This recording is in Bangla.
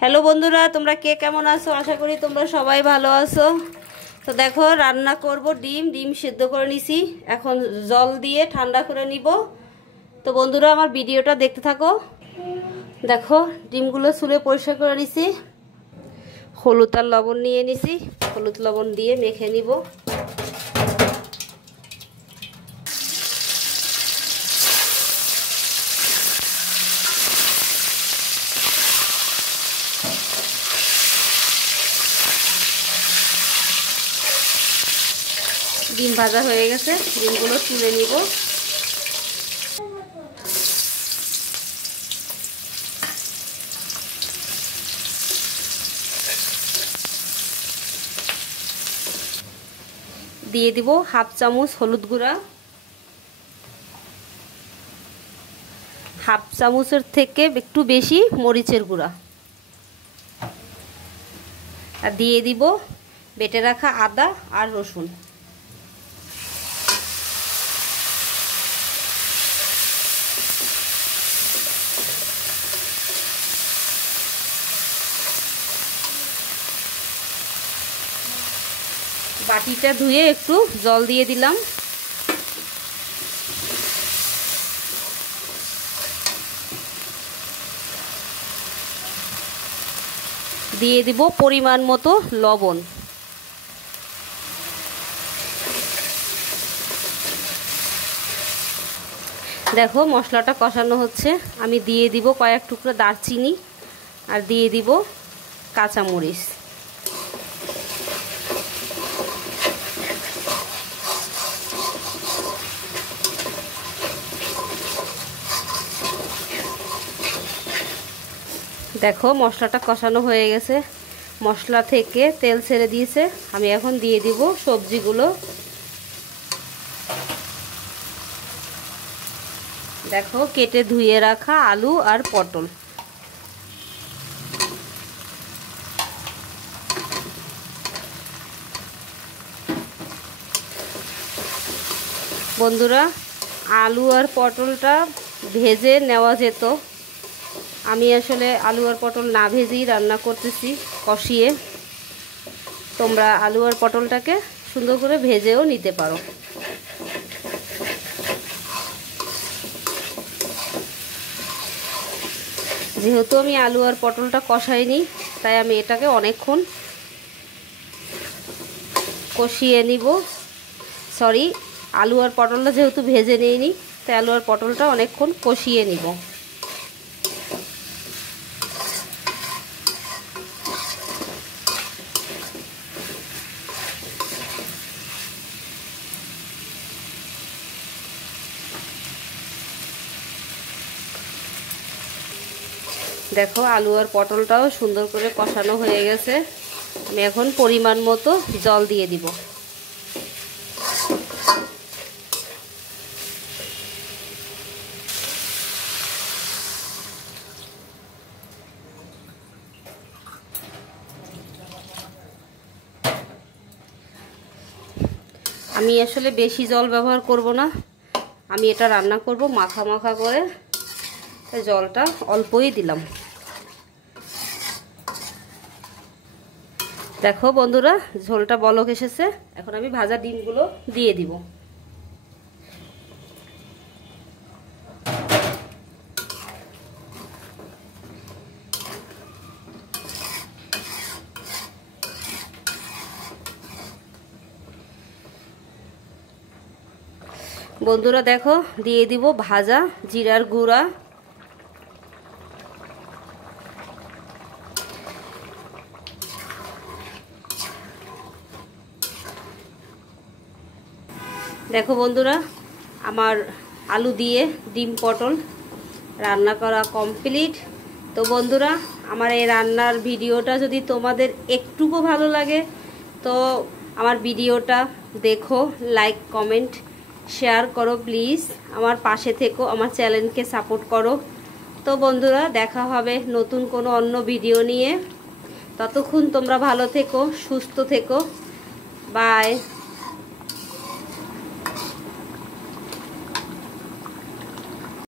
হ্যালো বন্ধুরা, তোমরা কে কেমন আছো? আশা করি তোমরা সবাই ভালো আছো। তো দেখো, রান্না করব ডিম সিদ্ধ করে নিছি। এখন জল দিয়ে ঠান্ডা করে নিব। তো বন্ধুরা, আমার ভিডিওটা দেখতে থাকো। দেখো, ডিমগুলো ছুলে পরিষ্কার করে নিছি। হলুদ আর লবণ নিয়ে নিছি। হলুদ লবণ দিয়ে মেখে নিব। ডিম ভাজা হয়ে গেছে, ডিমগুলো তুলে নিব। দিয়ে দিব হাফ চামচ হলুদ গুঁড়া, হাফ চামচের থেকে একটু বেশি মরিচের গুঁড়া, আর দিয়ে দিব বেটে রাখা আদা আর রসুন। বাটিটা ধুয়ে একটু জল দিয়ে দিলাম। দিয়ে দিব পরিমাণ মতো লবণ। দেখো, মশলাটা কষানো হচ্ছে। আমি দিয়ে দিব কয়েক টুকরো দারচিনি আর দিয়ে দিব কাঁচামরিচ। দেখো, মশলাটা কষানো হয়ে গেছে, মশলা থেকে তেল ছেড়ে দিয়েছে। আমি এখন দিয়ে দিব সবজিগুলো। দেখো, কেটে ধুয়ে রাখা আলু আর পটল। বন্ধুরা, আলু আর পটলটা ভেজে নেওয়া যেত। আমি আসলে আলু আর পটল না ভেজেই রান্না করতেছি কষিয়ে। তোমরা আলু আর পটলটাকে সুন্দর করে ভেজেও নিতে পারো। যেহেতু আমি আলু আর পটলটা কষাইনি, তাই আমি এটাকে অনেকক্ষণ কষিয়ে নিব। সরি, আলু আর পটলটা যেহেতু ভেজে নিইনি, তাই আলু আর পটলটা অনেকক্ষণ কষিয়ে নিব। দেখো, আলু আর পটলটাও সুন্দর করে কষানো হয়ে গেছে। আমি এখন পরিমাণ মতো জল দিয়ে দিব। আমি আসলে বেশি জল ব্যবহার করব না, আমি এটা রান্না করব মাখা মাখা করে, তাই জলটা অল্পই দিলাম। দেখো বন্ধুরা, ঝোলটা বলক এসেছে। এখন আমি ভাজা ডিমগুলো দিয়ে দিব। বন্ধুরা দেখো, দিয়ে দিব ভাজা জিরার গুঁড়া, দেখো বন্ধুরা, আমার আলু দিয়ে ডিম পটল রান্না করা কমপ্লিট। তো বন্ধুরা, আমার এই রান্নার ভিডিওটা যদি তোমাদের একটুকু ভালো লাগে, তো আমার ভিডিওটা দেখো, লাইক কমেন্ট শেয়ার করো প্লিজ। আমার পাশে থেকো, আমার চ্যানেলকে সাপোর্ট করো। তো বন্ধুরা, দেখা হবে নতুন কোনো অন্য ভিডিও নিয়ে। ততক্ষণ তোমরা ভালো থেকো, সুস্থ থেকো। বাই।